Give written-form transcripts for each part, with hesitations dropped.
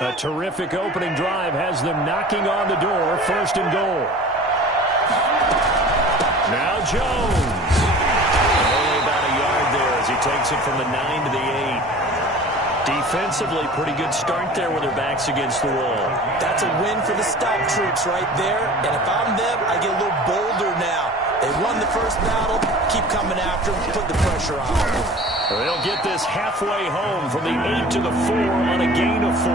A terrific opening drive has them knocking on the door. First and goal. Now Jones. Only about a yard there as he takes it from the 9 to the 8. Defensively, pretty good start there with their backs against the wall. That's a win for the stout troops right there. And if I'm them, I get a little bolder now. They won the first battle. Keep coming after them. Put the pressure on them. They'll get this halfway home from the 8 to the 4 on a gain of 4.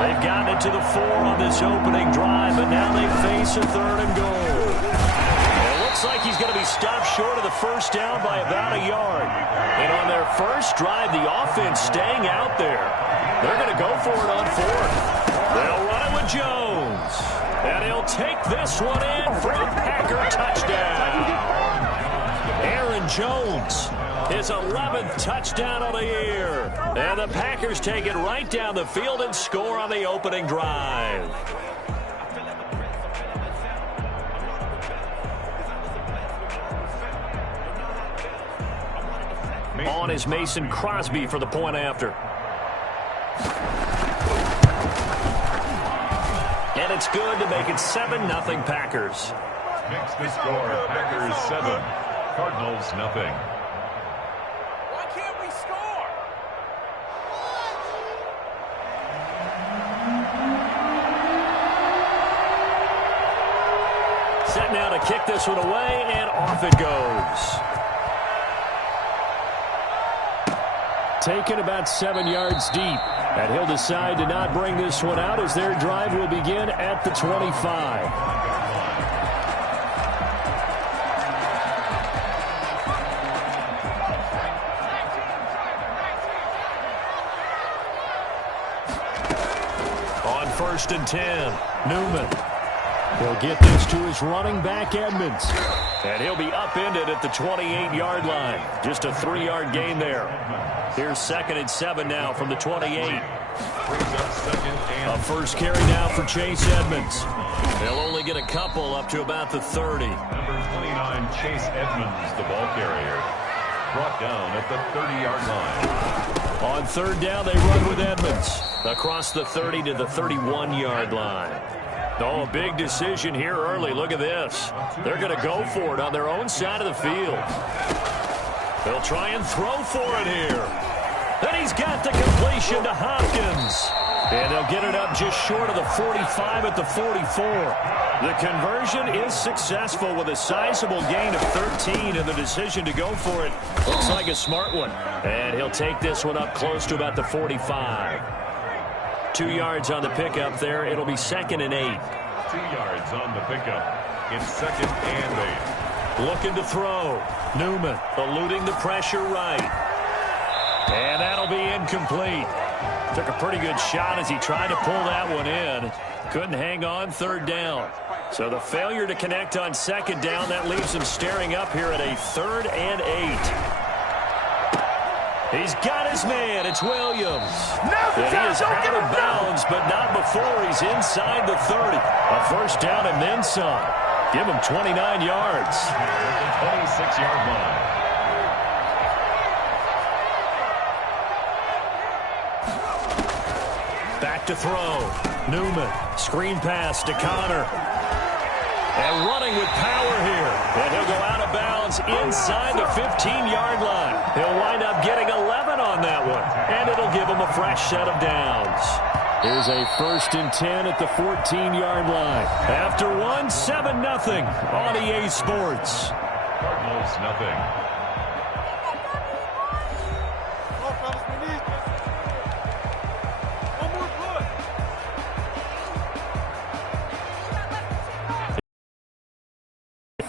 They've gotten it to the 4 on this opening drive, but now they face a third and goal. It looks like he's going to be stopped short of the first down by about a yard. And on their first drive, the offense staying out there. They're going to go for it on 4th. They'll run it with Jones. And he'll take this one in for a Packer touchdown. Aaron Jones. His 11th touchdown of the year. And the Packers take it right down the field and score on the opening drive. On is Mason Crosby for the point after. And it's good to make it 7-0 Packers. Makes the score Packers 7, Cardinals 0. Set now to kick this one away, and off it goes. Taken about 7 yards deep. And he'll decide to not bring this one out as their drive will begin at the 25. On 1st and 10, Newman. He'll get this to his running back, Edmonds. And he'll be upended at the 28-yard line. Just a 3-yard gain there. Here's 2nd and 7 now from the 28. A first carry now for Chase Edmonds. They'll only get a couple up to about the 30. Number 29, Chase Edmonds, the ball carrier. Brought down at the 30-yard line. On 3rd down, they run with Edmonds. Across the 30 to the 31-yard line. Oh, a big decision here early. Look at this. They're going to go for it on their own side of the field. They'll try and throw for it here. And he's got the completion to Hopkins. And they'll get it up just short of the 45 at the 44. The conversion is successful with a sizable gain of 13, and the decision to go for it looks like a smart one. And he'll take this one up close to about the 45. 2 yards on the pickup there. It'll be 2nd and 8. 2 yards on the pickup. It's 2nd and 8. Looking to throw. Newman eluding the pressure right. And that'll be incomplete. Took a pretty good shot as he tried to pull that one in. Couldn't hang on 3rd down. So the failure to connect on 2nd down, that leaves him staring up here at a 3rd and 8. He's got his man. It's Williams. And he is out of bounds, but not before he's inside the 30. A first down and then some. Give him 29 yards. 26-yard line. Back to throw. Newman. Screen pass to Connor. And running with power here. And he'll go out of bounds inside the 15-yard line. He'll wind up getting 11 on that one. And it'll give him a fresh set of downs. Here's a 1st and 10 at the 14-yard line. After one, 7-0 on EA Sports. Cardinals 0.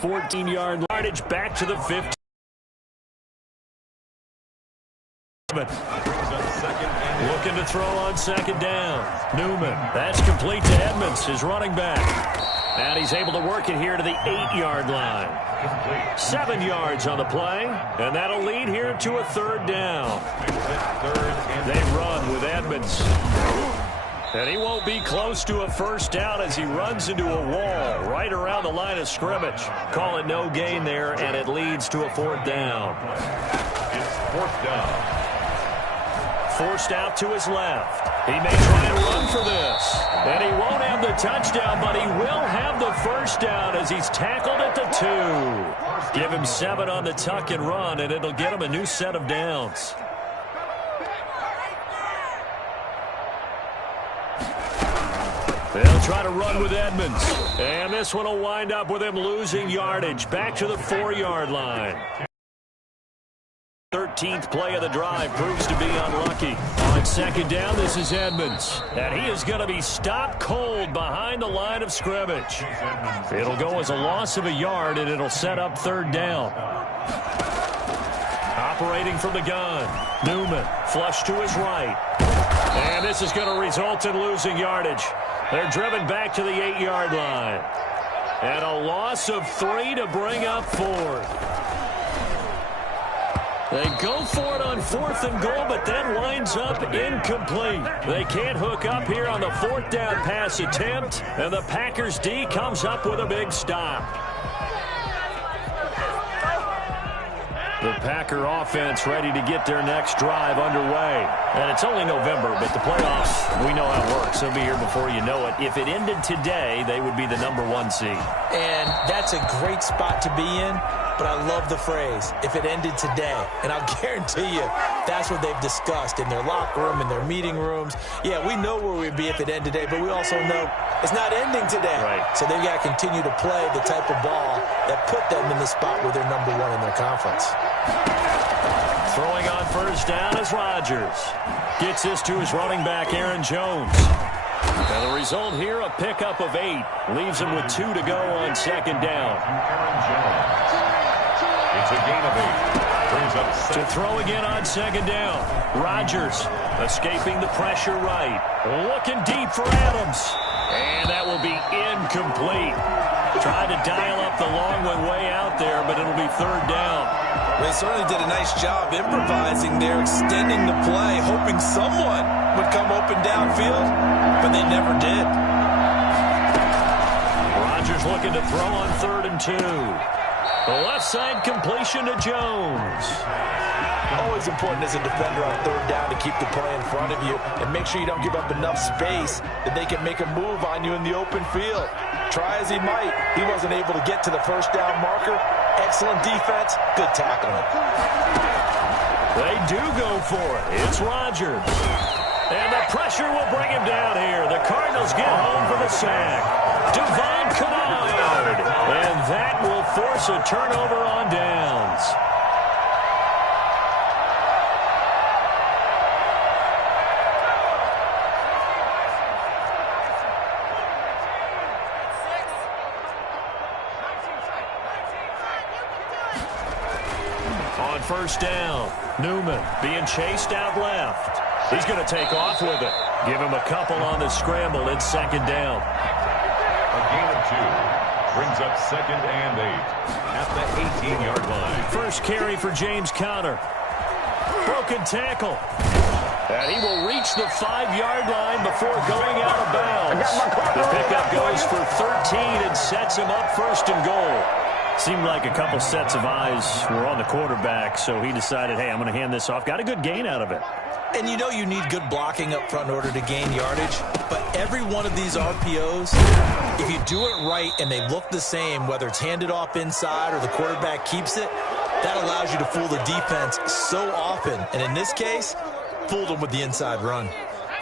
14-yard yardage back to the 15. Looking to throw on 2nd down. Newman. That's complete to Edmonds, his running back. And he's able to work it here to the 8-yard line. 7 yards on the play. And that'll lead here to a 3rd down. They run with Edmonds. And he won't be close to a first down as he runs into a wall right around the line of scrimmage. Call it no gain there, and it leads to a 4th down. It's 4th down. forced out to his left. He may try and run for this. And he won't have the touchdown, but he will have the first down as he's tackled at the 2. Give him 7 on the tuck and run, and it'll get him a new set of downs. They'll try to run with Edmonds. And this one will wind up with him losing yardage. Back to the 4-yard line. 13th play of the drive proves to be unlucky. On second down, this is Edmonds. And he is going to be stopped cold behind the line of scrimmage. It'll go as a loss of a yard, and it'll set up 3rd down. Operating from the gun, Newman, flush to his right. And this is going to result in losing yardage. They're driven back to the 8-yard line. And a loss of 3 to bring up 4th. They go for it on 4th and goal, but that winds up incomplete. They can't hook up here on the 4th down pass attempt, and the Packers D comes up with a big stop. The Packer offense ready to get their next drive underway. And it's only November, but the playoffs, we know how it works. They'll be here before you know it. If it ended today, they would be the #1 seed. And that's a great spot to be in, but I love the phrase, if it ended today. And I'll guarantee you, that's what they've discussed in their locker room, in their meeting rooms. Yeah, we know where we'd be if it ended today, but we also know it's not ending today. Right. So they've got to continue to play the type of ball that put them in the spot where they're #1 in their conference. Throwing on first down is Rodgers. Gets this to his running back, Aaron Jones. And the result here, a pickup of 8. Leaves him with 2 to go on second down. Aaron Jones. It's a gain of 8. Brings up To throw again on second down. Rodgers escaping the pressure right. Looking deep for Adams. And that will be incomplete. Tried to dial up the long one way out there, but it'll be 3rd down. They certainly did a nice job improvising there, extending the play, hoping someone would come open downfield, but they never did. Rodgers looking to throw on 3rd and 2. The left side completion to Jones. Always important as a defender on 3rd down to keep the play in front of you and make sure you don't give up enough space that they can make a move on you in the open field. Try as he might, he wasn't able to get to the first down marker. Excellent defense, good tackling. They do go for it. It's Rodgers. And the pressure will bring him down here. The Cardinals get home for the sack. Devon Kennard. And that will force a turnover on downs. On first down, Newman being chased out left. He's going to take off with it. Give him a couple on the scramble. It's second down. a gain of 2. Brings up 2nd and 8 at the 18-yard line. First carry for James Conner. Broken tackle. And he will reach the 5-yard line before going out of bounds. The pickup goes for 13 and sets him up 1st and goal. Seemed like a couple sets of eyes were on the quarterback, so he decided, hey, I'm going to hand this off. Got a good gain out of it. And you know you need good blocking up front in order to gain yardage, but every one of these RPOs, if you do it right and they look the same, whether it's handed off inside or the quarterback keeps it, that allows you to fool the defense so often. And in this case, fooled them with the inside run.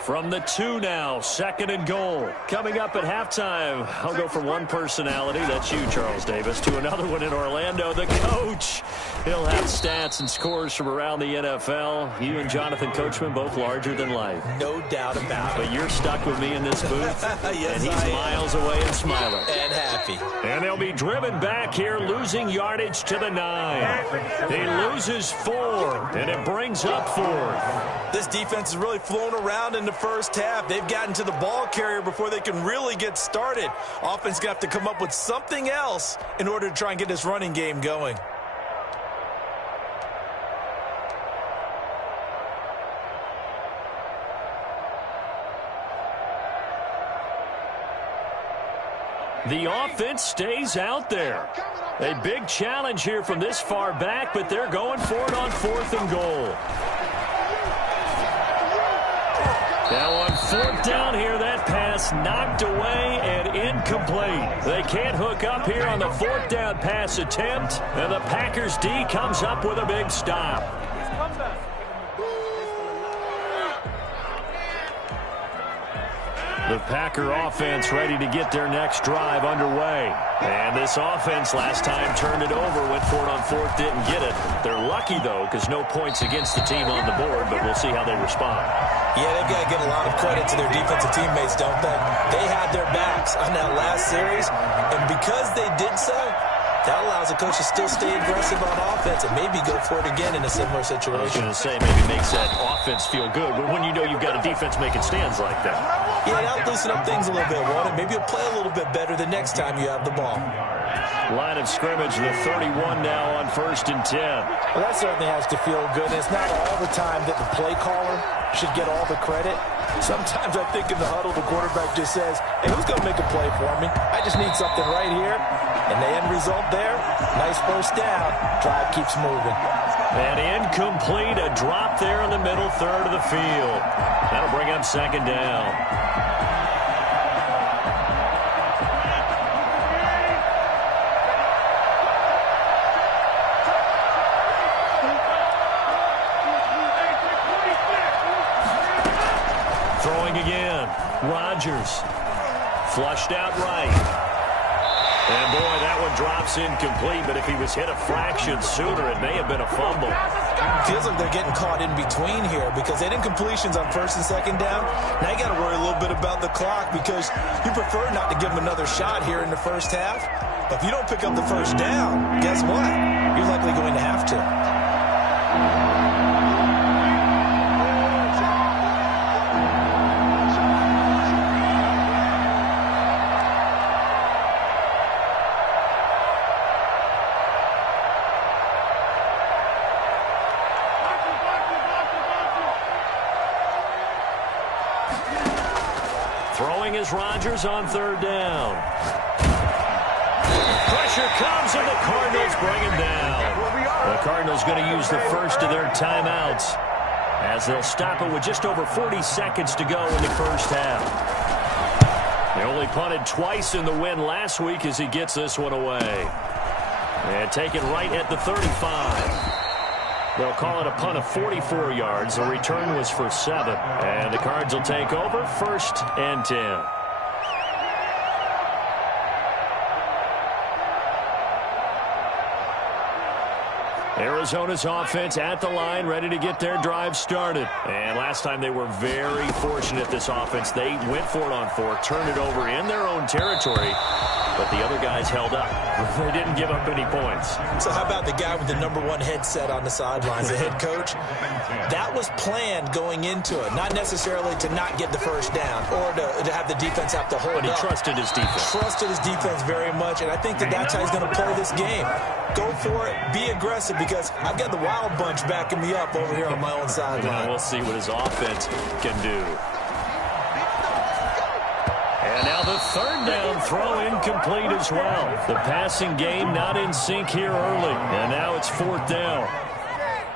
From the 2 now, 2nd and goal. Coming up at halftime, I'll go from one personality, that's you, Charles Davis, to another one in Orlando, the coach. He'll have stats and scores from around the NFL. You and Jonathan Coachman, both larger than life. No doubt about it. But you're stuck with me in this booth, yes, and he's miles away and smiling. And happy. And they'll be driven back here, losing yardage to the 9. He loses 4, and it brings up 4th. This defense is really flown around in the first half. They've gotten to the ball carrier before they can really get started. Offense going to have to come up with something else in order to try and get this running game going. The offense stays out there. A big challenge here from this far back, but they're going for it on 4th and goal. Now on 4th down here, that pass knocked away and incomplete. They can't hook up here on the 4th down pass attempt, and the Packers D comes up with a big stop. The Packer offense ready to get their next drive underway. And this offense last time turned it over, went for it on 4th, didn't get it. They're lucky, though, because no points against the team on the board, but we'll see how they respond. Yeah, they've got to give a lot of credit to their defensive teammates, don't they? They had their backs on that last series, and because they did so, that allows the coach to still stay aggressive on offense and maybe go for it again in a similar situation. I was going to say, maybe makes that offense feel good, but when you know you've got a defense making stands like that. Yeah, that'll loosen up things a little bit, won't it? Maybe you'll play a little bit better the next time you have the ball. Line of scrimmage, the 31 now on 1st and 10. Well, that certainly has to feel good. And it's not all the time that the play caller should get all the credit. Sometimes I think in the huddle, the quarterback just says, hey, who's going to make a play for me? I just need something right here. And the end result there, nice first down. Drive keeps moving. And incomplete, a drop there in the middle third of the field. That'll bring up 2nd down. Throwing again. Rodgers. Flushed out right. And, boy, that one drops incomplete, but if he was hit a fraction sooner, it may have been a fumble. Feels like they're getting caught in between here because they had incompletions on 1st and 2nd down. Now you got to worry a little bit about the clock because you prefer not to give them another shot here in the first half. But if you don't pick up the first down, guess what? You're likely going to have to. Throwing is Rodgers on 3rd down. Pressure comes, and the Cardinals bring him down. The Cardinals going to use the first of their timeouts as they'll stop it with just over 40 seconds to go in the first half. They only punted twice in the win last week as he gets this one away. And take it right at the 35. They'll call it a punt of 44 yards. The return was for 7. And the Cards will take over 1st and 10. Arizona's offense at the line, ready to get their drive started. And last time they were very fortunate, this offense. They went for it on 4, turned it over in their own territory, but the other guys held up. They didn't give up any points. So how about the guy with the #1 headset on the sidelines, the head coach? That was planned going into it, not necessarily to not get the first down or to have the defense have to hold up. But he trusted his defense. Trusted his defense very much, and I think that's how he's going to play this game. Go for it, be aggressive, because I've got the Wild Bunch backing me up over here on my own sideline. We'll see what his offense can do. And now the 3rd down throw incomplete as well. The passing game not in sync here early. And now it's 4th down.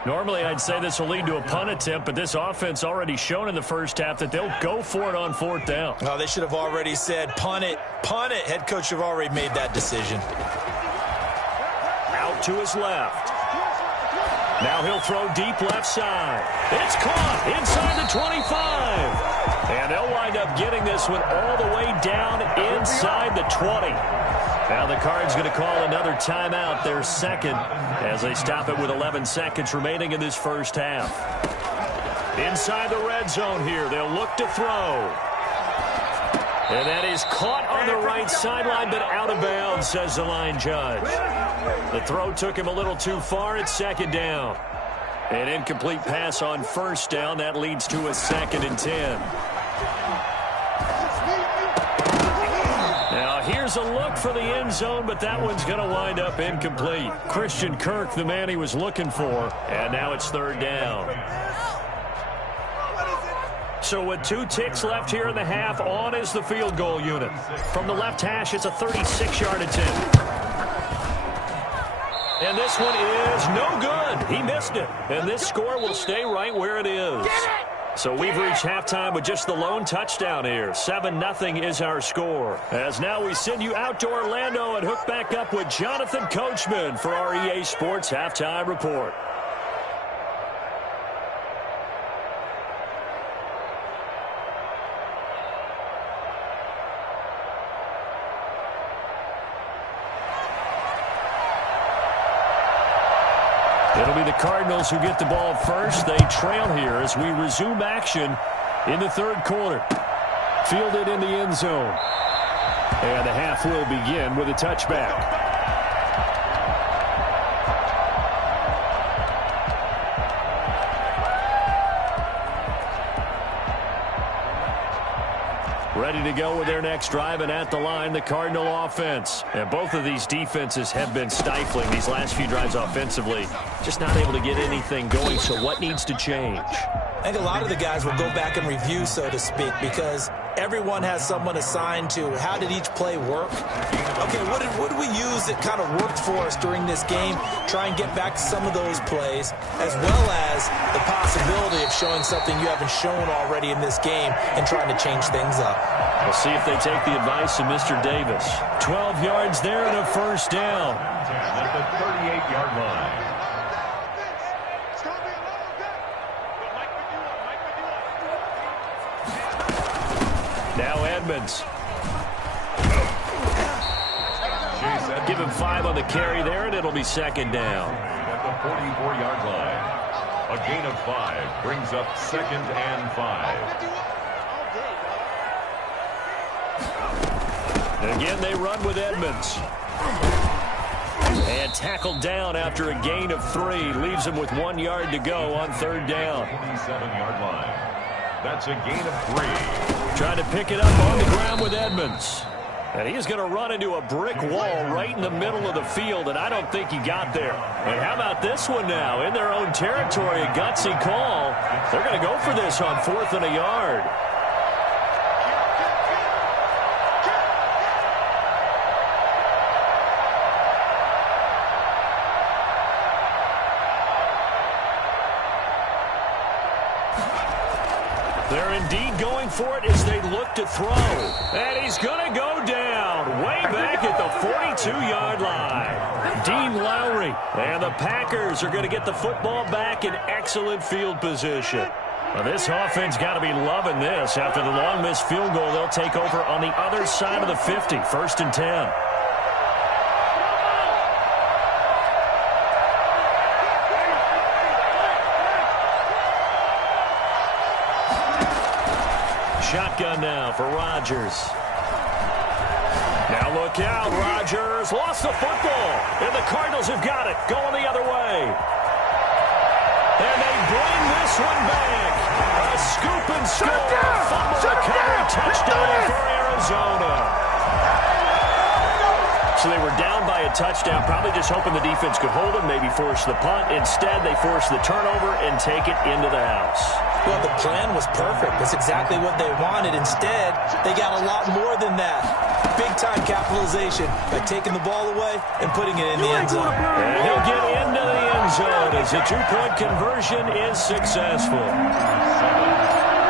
Normally I'd say this will lead to a punt attempt, but this offense already shown in the first half that they'll go for it on 4th down. Oh, they should have already said punt it, punt it. Head coach should have already made that decision. Out to his left. Now he'll throw deep left side. It's caught inside the 25. And they'll wind up getting this one all the way down inside the 20. Now the Cards going to call another timeout, their 2nd, as they stop it with 11 seconds remaining in this first half. Inside the red zone here, they'll look to throw. And that is caught on the right sideline, but out of bounds, says the line judge. The throw took him a little too far. It's 2nd down. An incomplete pass on 1st down. That leads to a 2nd and 10. Now here's a look for the end zone, but that one's going to wind up incomplete. Christian Kirk, the man he was looking for, and now it's 3rd down. So with 2 ticks left here in the half, on is the field goal unit. From the left hash, it's a 36-yard attempt. And this one is no good. He missed it. And this score will stay right where it is. So we've reached halftime with just the lone touchdown here. 7-0 is our score. As now we send you out to Orlando and hook back up with Jonathan Coachman for our EA Sports Halftime Report. It'll be the Cardinals who get the ball first. They trail here as we resume action in the third quarter. Fielded in the end zone. And the half will begin with a touchback. Ready to go with their next drive, and at the line, the Cardinal offense. And both of these defenses have been stifling these last few drives offensively. Just not able to get anything going, so what needs to change? I think a lot of the guys will go back and review, so to speak, because everyone has someone assigned to how did each play work. Okay, what did we use that kind of worked for us during this game? Try and get back to some of those plays, as well as the possibility of showing something you haven't shown already in this game and trying to change things up. We'll see if they take the advice of Mr. Davis. 12 yards there and a first down. At the 38-yard line. Now Edmonds. Give him 5 on the carry there, and it'll be second down. At the 44-yard line. A gain of 5 brings up 2nd and 5. And again, they run with Edmonds. And tackled down after a gain of 3. Leaves him with 1 yard to go on third down. 27-yard line. That's a gain of 3. Trying to pick it up on the ground with Edmonds. And he's going to run into a brick wall right in the middle of the field, and I don't think he got there. And how about this one now? In their own territory, a gutsy call. They're going to go for this on 4th and a yard. They're indeed going for it as they look to throw. And he's going to go down way back at the 42-yard line. Dean Lowry and the Packers are going to get the football back in excellent field position. Well, this offense got to be loving this. After the long missed field goal, they'll take over on the other side of the 50, 1st and 10. Shotgun now for Rodgers. Now look out, Rodgers lost the football, and the Cardinals have got it, going the other way. And they bring this one back. A scoop and score, fumble recovery, touchdown for Arizona. So they were down by a touchdown, probably just hoping the defense could hold them, maybe force the punt. Instead, they force the turnover and take it into the house. Well, the plan was perfect. That's exactly what they wanted. Instead, they got a lot more than that. Big-time capitalization by taking the ball away and putting it in the end zone. And he'll get into the end zone as the two-point conversion is successful.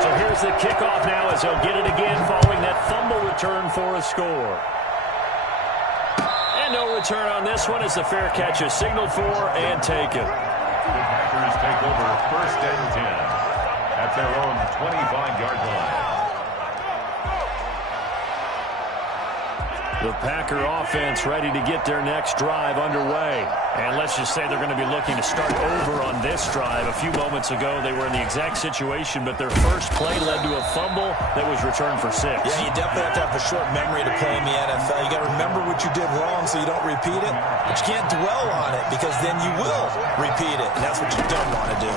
So here's the kickoff now as they'll get it again following that fumble return for a score. And no return on this one as the fair catch is signaled for and taken. The Packers take over 1st and 10 at their own 25-yard line. The Packer offense ready to get their next drive underway. And let's just say they're going to be looking to start over on this drive. A few moments ago, they were in the exact situation, but their first play led to a fumble that was returned for 6. Yeah, you definitely have to have a short memory to play in the NFL. You got to remember what you did wrong so you don't repeat it, but you can't dwell on it because then you will repeat it, and that's what you don't want to do.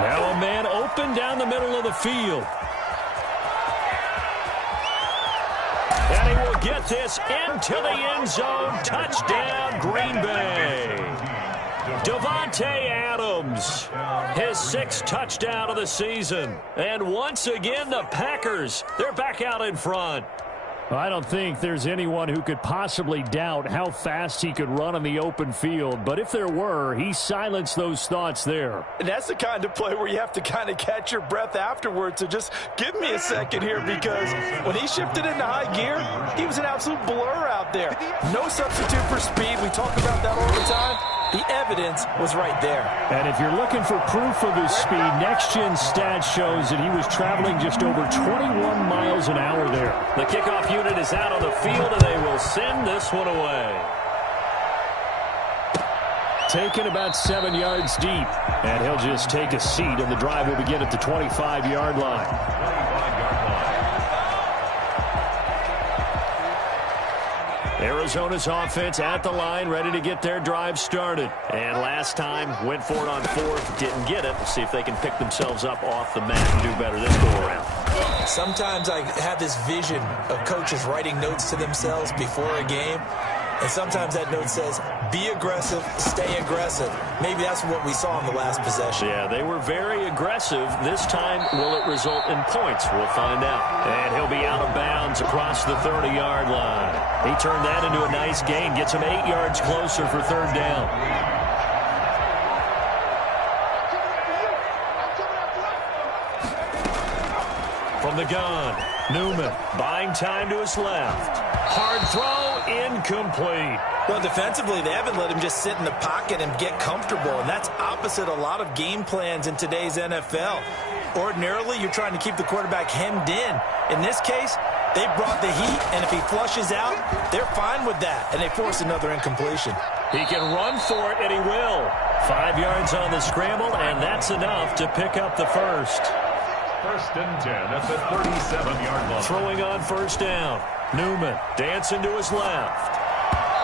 Now a man open down the middle of the field. And he will get this into the end zone. Touchdown, Green Bay. Davante Adams, his 6th touchdown of the season. And once again, the Packers, they're back out in front. I don't think there's anyone who could possibly doubt how fast he could run on the open field. But if there were, he silenced those thoughts there. And that's the kind of play where you have to kind of catch your breath afterwards. So just give me a second here, because when he shifted into high gear, he was an absolute blur out there. No substitute for speed. We talk about that all the time. The evidence was right there. And if you're looking for proof of his speed, Next Gen Stats shows that he was traveling just over 21 miles an hour there. The kickoff unit is out on the field, and they will send this one away. Taken about 7 yards deep, and he'll just take a seat, and the drive will begin at the 25-yard line. 25-yard line. Arizona's offense at the line, ready to get their drive started. And last time, went for it on fourth, didn't get it. We'll see if they can pick themselves up off the mat and do better this go-around. Sometimes I have this vision of coaches writing notes to themselves before a game. And sometimes that note says, be aggressive, stay aggressive. Maybe that's what we saw in the last possession. Yeah, they were very aggressive. This time, will it result in points? We'll find out. And he'll be out of bounds across the 30-yard line. He turned that into a nice gain, gets him 8 yards closer for third down. From the gun, Newman buying time to his left. Hard throw, incomplete. Well, defensively, they haven't let him just sit in the pocket and get comfortable, and that's opposite a lot of game plans in today's NFL. Ordinarily, you're trying to keep the quarterback hemmed in. In this case, they brought the heat, and if he flushes out, they're fine with that, and they force another incompletion. He can run for it, and he will. 5 yards on the scramble, and that's enough to pick up the first. First and 10 at the 37-yard line. Throwing on first down. Newman dancing to his left.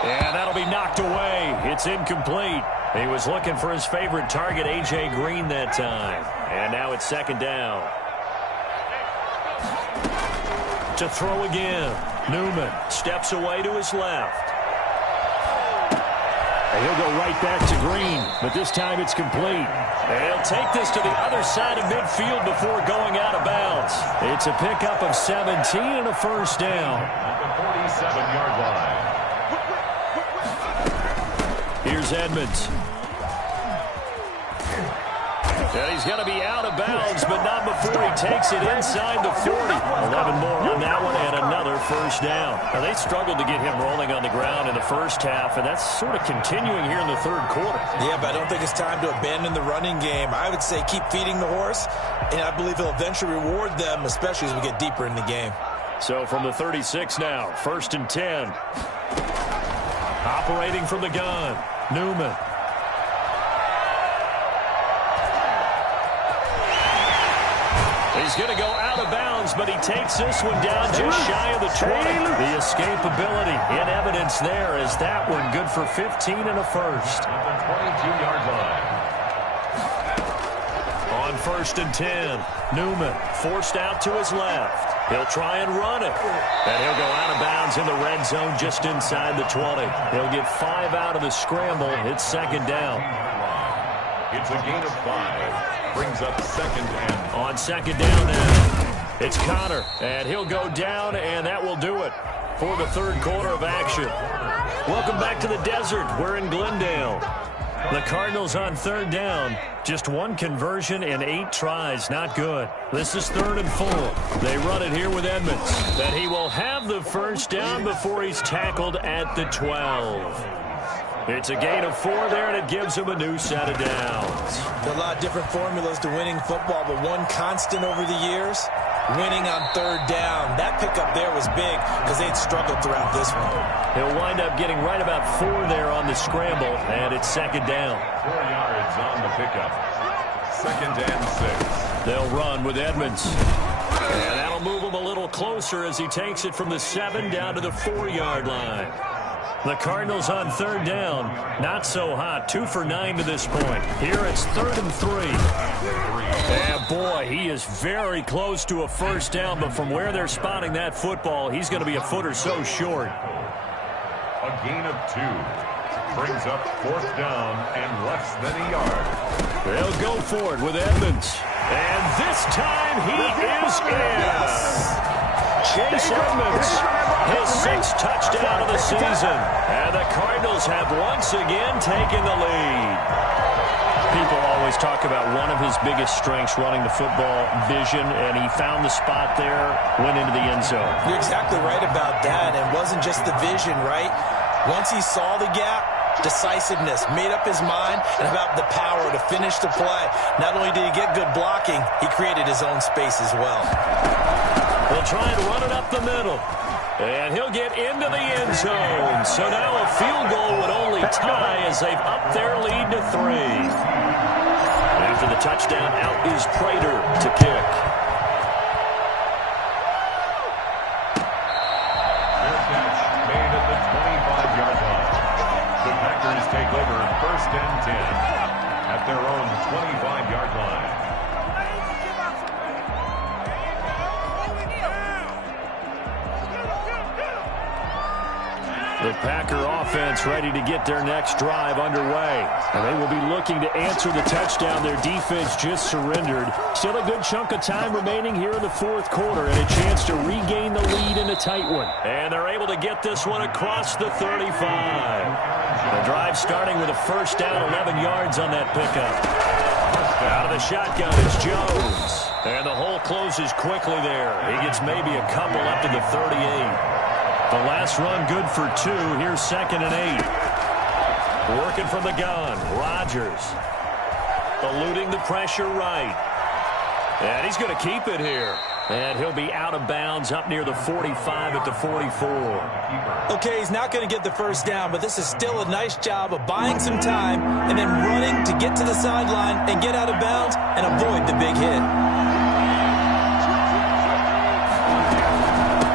And that'll be knocked away. It's incomplete. He was looking for his favorite target, A.J. Green, that time. And now it's second down. To throw again. Newman steps away to his left. And he'll go right back to Green, but this time it's complete. And he'll take this to the other side of midfield before going out of bounds. It's a pickup of 17 and a first down. At the 47-yard line. Here's Edmonds. And he's going to be out of bounds, but not before he takes it inside the 40. 11 more on that one, and another first down. Now, they struggled to get him rolling on the ground in the first half, and that's sort of continuing here in the third quarter. Yeah, but I don't think it's time to abandon the running game. I would say keep feeding the horse, and I believe he'll eventually reward them, especially as we get deeper in the game. So from the 36 now, first and 10. Operating from the gun, Newman. He's going to go out of bounds, but he takes this one down just shy of the 20. The escapability in evidence there as that one good for 15 and a first. At the 22-yard line. On first and 10, Newman forced out to his left. He'll try and run it. And he'll go out of bounds in the red zone just inside the 20. He'll get 5 out of the scramble. It's second down. It's a gain of 5. Brings up second and... On second down now, it's Connor, and he'll go down, and that will do it for the third quarter of action. Welcome back to the desert. We're in Glendale. The Cardinals on third down. Just one conversion and 8 tries. Not good. This is 3rd and 4. They run it here with Edmonds. That he will have the first down before he's tackled at the 12. It's a gain of 4 there, and it gives him a new set of downs. There are a lot of different formulas to winning football, but one constant over the years, winning on third down. That pickup there was big because they'd struggled throughout this one. He'll wind up getting right about 4 there on the scramble, and it's second down. 4 yards on the pickup. Second and 6. They'll run with Edmonds. And that'll move him a little closer as he takes it from the 7 down to the 4-yard line. The Cardinals on third down, not so hot. 2 for 9 to this point. Here it's 3rd and 3. And boy, he is very close to a first down, but from where they're spotting that football, he's going to be a foot or so short. A gain of 2. Brings up 4th down and less than a yard. They'll go for it with Edmonds. And this time he is in. Chase Edmonds, his 6th touchdown of the season. And the Cardinals have once again taken the lead. People always talk about one of his biggest strengths, running the football, vision, and he found the spot there, went into the end zone. You're exactly right about that. It wasn't just the vision, right? Once he saw the gap, decisiveness, made up his mind, and about the power to finish the play. Not only did he get good blocking, he created his own space as well. They'll try and run it up the middle. And he'll get into the end zone. So now a field goal would only tie as they've upped their lead to 3. After the touchdown, out is Prater to kick. Fair catch made at the 25-yard line. The Packers take over 1st and 10 at their own 25-yard line. The Packer offense ready to get their next drive underway. And they will be looking to answer the touchdown their defense just surrendered. Still a good chunk of time remaining here in the 4th quarter and a chance to regain the lead in a tight one. And they're able to get this one across the 35. The drive starting with a 1st down, 11 yards on that pickup. Out of the shotgun is Jones. And the hole closes quickly there. He gets maybe a couple up to the 38. The last run good for 2. Here's 2nd and 8. Working from the gun. Rodgers. Eluding the pressure right. And he's going to keep it here. And he'll be out of bounds up near the 45 at the 44. Okay, he's not going to get the 1st down, but this is still a nice job of buying some time and then running to get to the sideline and get out of bounds and avoid the big hit.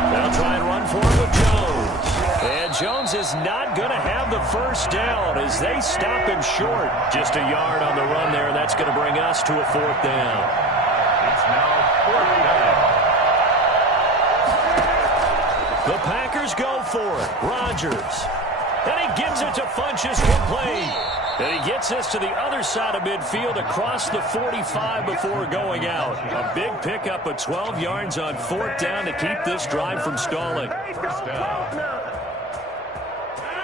They'll try and run for it with Jones. And Jones is not going to have the 1st down as they stop him short. Just a yard on the run there, and that's going to bring us to a 4th down. It's now 4th down. The Packers go for it. Rodgers. And he gives it to Funchess complete. And he gets this to the other side of midfield across the 45 before going out. A big pickup of 12 yards on 4th down to keep this drive from stalling. 1st down.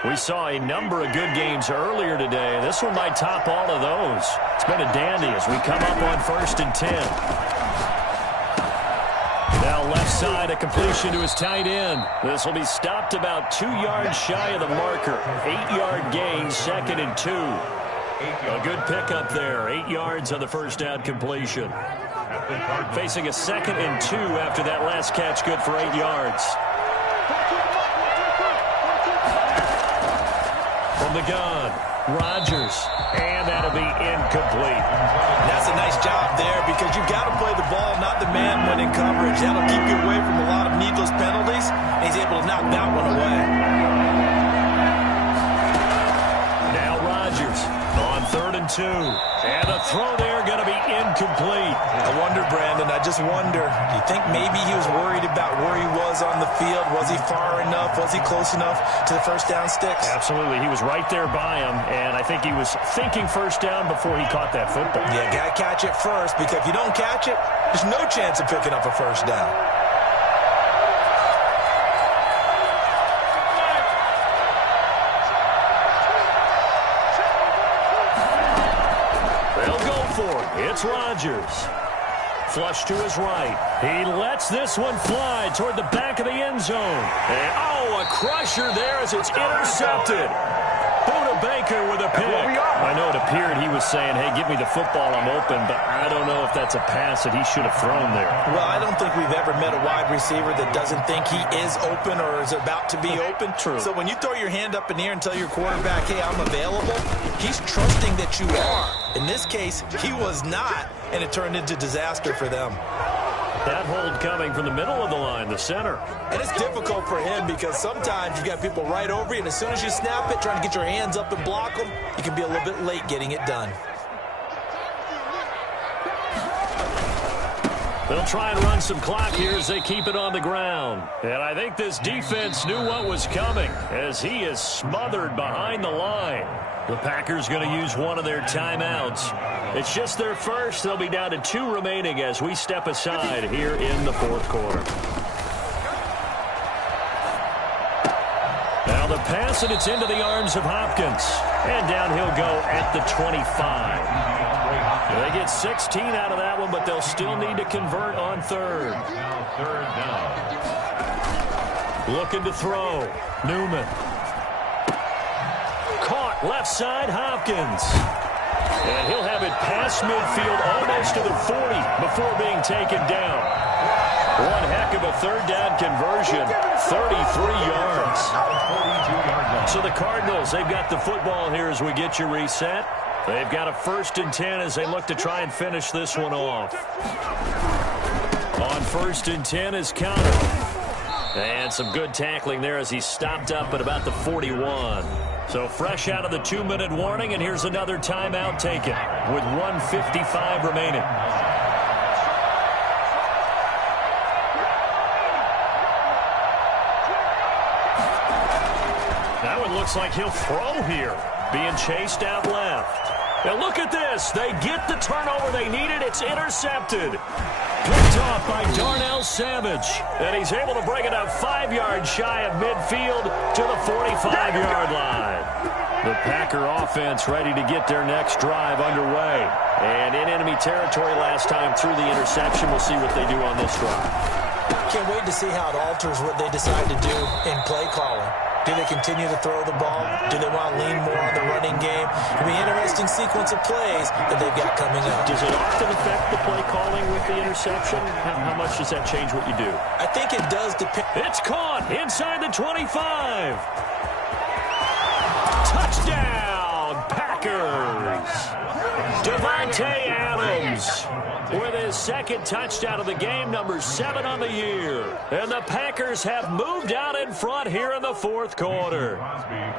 We saw a number of good games earlier today. This one might top all of those. It's been a dandy as we come up on 1st and 10. Now left side, a completion to his tight end. This will be stopped about 2 yards shy of the marker. 8-yard gain, 2nd and 2. A good pickup there. 8 yards on the 1st down completion. Facing a 2nd and 2 after that last catch, good for 8 yards. From the gun, Rodgers, and that'll be incomplete. That's a nice job there because you've got to play the ball, not the man when in coverage. That'll keep you away from a lot of needless penalties, and he's able to knock that one away. Now Rodgers on 3rd and 2. And the throw there going to be incomplete. I wonder, Brandon, I just wonder, do you think maybe he was worried about where he was on the field? Was he far enough? Was he close enough to the 1st down sticks? Absolutely. He was right there by him, and I think he was thinking 1st down before he caught that football. Yeah, got to catch it first, because if you don't catch it, there's no chance of picking up a 1st down. It's Rodgers. Flush to his right. He lets this one fly toward the back of the end zone. And, oh, a crusher there as it's intercepted. Buda Baker with a pick. I know it appeared he was saying, hey, give me the football, I'm open, but I don't know if that's a pass that he should have thrown there. Well, I don't think we've ever met a wide receiver that doesn't think he is open or is about to be open. True. So when you throw your hand up in the air and tell your quarterback, hey, I'm available, he's trusting that you are. In this case, he was not, and it turned into disaster for them. That hold coming from the middle of the line, the center. And it's difficult for him because sometimes you got people right over you, and as soon as you snap it, trying to get your hands up and block them, you can be a little bit late getting it done. They'll try and run some clock here as they keep it on the ground. And I think this defense knew what was coming as he is smothered behind the line. The Packers going to use one of their timeouts. It's just their first. They'll be down to 2 remaining as we step aside here in the 4th quarter. pass, and it's into the arms of Hopkins. And down he'll go at the 25. They get 16 out of that one, but they'll still need to convert on third. Now third down. Looking to throw. Newman. Caught left side, Hopkins. And he'll have it past midfield almost to the 40 before being taken down. One heck of a third down conversion, 33 yards. So the Cardinals, they've got the football here as we get you reset. They've got a 1st and 10 as they look to try and finish this one off. On 1st and 10 is Conner. And some good tackling there as he stopped up at about the 41. So fresh out of the 2-minute warning, and here's another timeout taken with 1:55 remaining. Now it looks like he'll throw here, being chased out left. Now look at this. They get the turnover they needed. It's intercepted. Picked off by Darnell Savage. And he's able to bring it up 5 yards shy of midfield to the 45-yard line. The Packer offense ready to get their next drive underway. And in enemy territory last time through the interception. We'll see what they do on this drive. Can't wait to see how it alters what they decide to do in play calling. Do they continue to throw the ball? Do they want to lean more on the running game? It'll be an interesting sequence of plays that they've got coming up. Does it often affect the play calling with the interception? How much does that change what you do? I think it does depend. It's caught inside the 25. Touchdown, Packers. Davante Adams with his 2nd touchdown of the game, number 7 on the year. And the Packers have moved out in front here in the 4th quarter.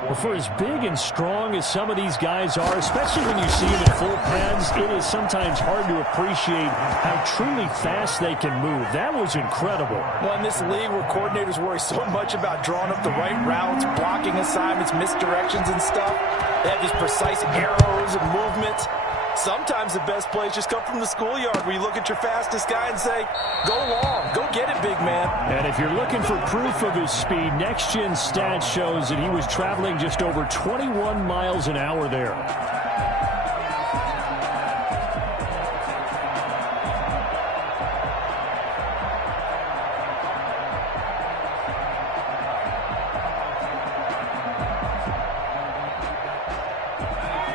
Well, for as big and strong as some of these guys are, especially when you see them in full pads, it is sometimes hard to appreciate how truly fast they can move. That was incredible. Well, in this league where coordinators worry so much about drawing up the right routes, blocking assignments, misdirections and stuff, they have these precise arrows and movements. Sometimes the best plays just come from the schoolyard where you look at your fastest guy and say, go long, go get it, big man. And if you're looking for proof of his speed, Next Gen Stats shows that he was traveling just over 21 miles an hour there.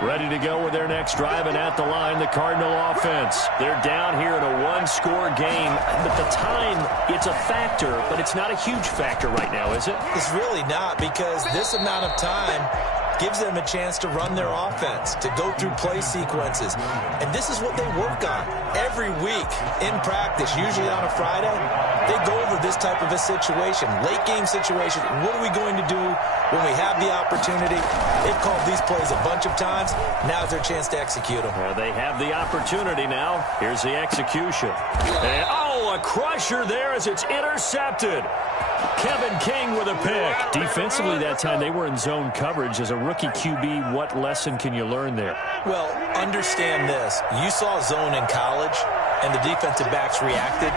Ready to go with their next drive, and at the line, the Cardinal offense. They're down here in a one-score game, but the time, it's a factor, but it's not a huge factor right now, is it? It's really not, because this amount of time gives them a chance to run their offense, to go through play sequences. And this is what they work on every week in practice, usually on a Friday. They go over this type of a situation, late game situation. What are we going to do when we have the opportunity? They've called these plays a bunch of times. Now's their chance to execute them. Well, they have the opportunity now. Here's the execution. And, a crusher there as it's intercepted. Kevin King with a pick. Defensively that time, they were in zone coverage. As a rookie QB, what lesson can you learn there? Well, understand this. You saw zone in college, and the defensive backs reacted,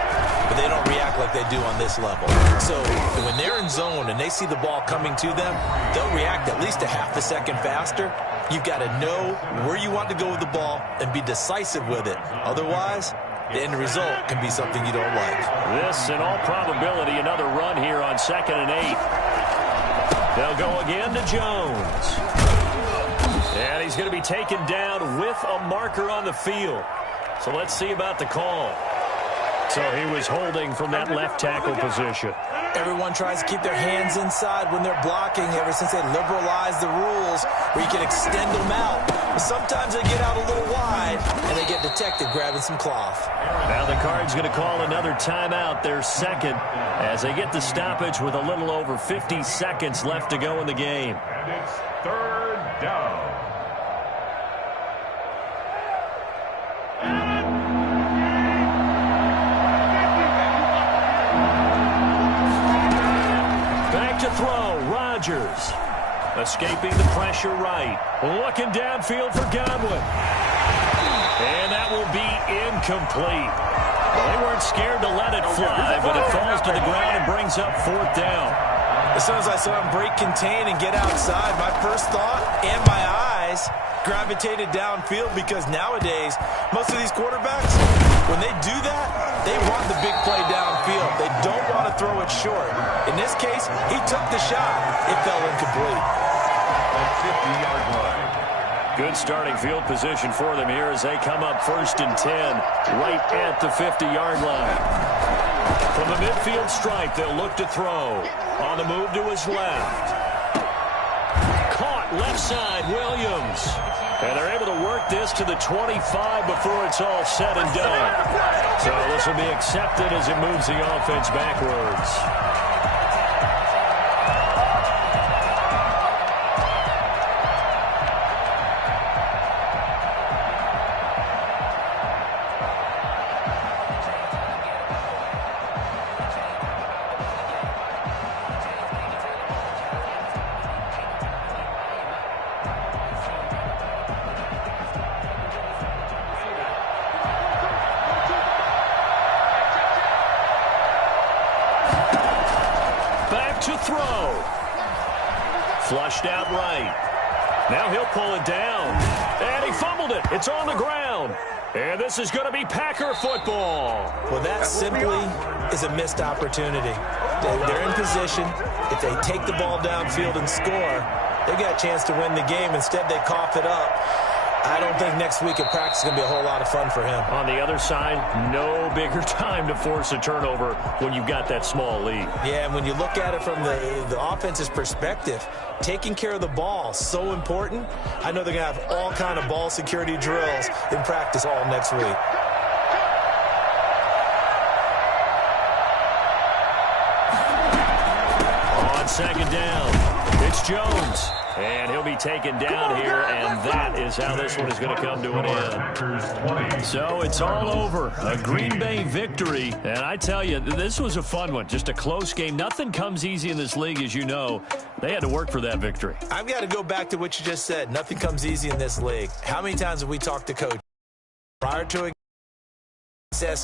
but they don't react like they do on this level. So when they're in zone and they see the ball coming to them, they'll react at least a half a second faster. You've got to know where you want to go with the ball and be decisive with it. Otherwise, the end result can be something you don't like. This, in all probability, another run here on 2nd and 8. They'll go again to Jones. And he's going to be taken down with a marker on the field. So let's see about the call. So he was holding from that left tackle position. Everyone tries to keep their hands inside when they're blocking ever since they liberalized the rules where you can extend them out. But sometimes they get out a little wide and they get detected grabbing some cloth. Now the Cards going to call another timeout, their second, as they get the stoppage with a little over 50 seconds left to go in the game. And it's 3rd down. Back to throw, Rodgers. Escaping the pressure right. Looking downfield for Godwin. And that will be incomplete. Well, they weren't scared to let it fly, but it falls to the ground and brings up 4th down. As soon as I saw him break contain and get outside, my first thought and my eyes gravitated downfield, because nowadays, most of these quarterbacks, when they do that, they want the big play downfield. They don't want to throw it short. In this case, he took the shot. It fell incomplete. At 50-yard line. Good starting field position for them here as they come up 1st and 10 right at the 50-yard line. From the midfield stripe, they'll look to throw. On the move to his left. Caught left side, Williams. And they're able to work this to the 25 before it's all said and done. So this will be accepted as it moves the offense backwards. To throw. Flushed out right. Now he'll pull it down. And he fumbled it. It's on the ground. And this is going to be Packer football. Well, that simply is a missed opportunity. They're in position. If they take the ball downfield and score, they've got a chance to win the game. Instead, they cough it up. I don't think next week at practice is going to be a whole lot of fun for him. On the other side, no bigger time to force a turnover when you've got that small lead. Yeah, and when you look at it from the offense's perspective, taking care of the ball, so important. I know they're going to have all kind of ball security drills in practice all next week. On 2nd down, it's Jones. And he'll be taken down here, and that is how this one is going to come to an end. So it's all over. A Green Bay victory. And I tell you, this was a fun one. Just a close game. Nothing comes easy in this league, as you know. They had to work for that victory. I've got to go back to what you just said. Nothing comes easy in this league. How many times have we talked to coach prior to a success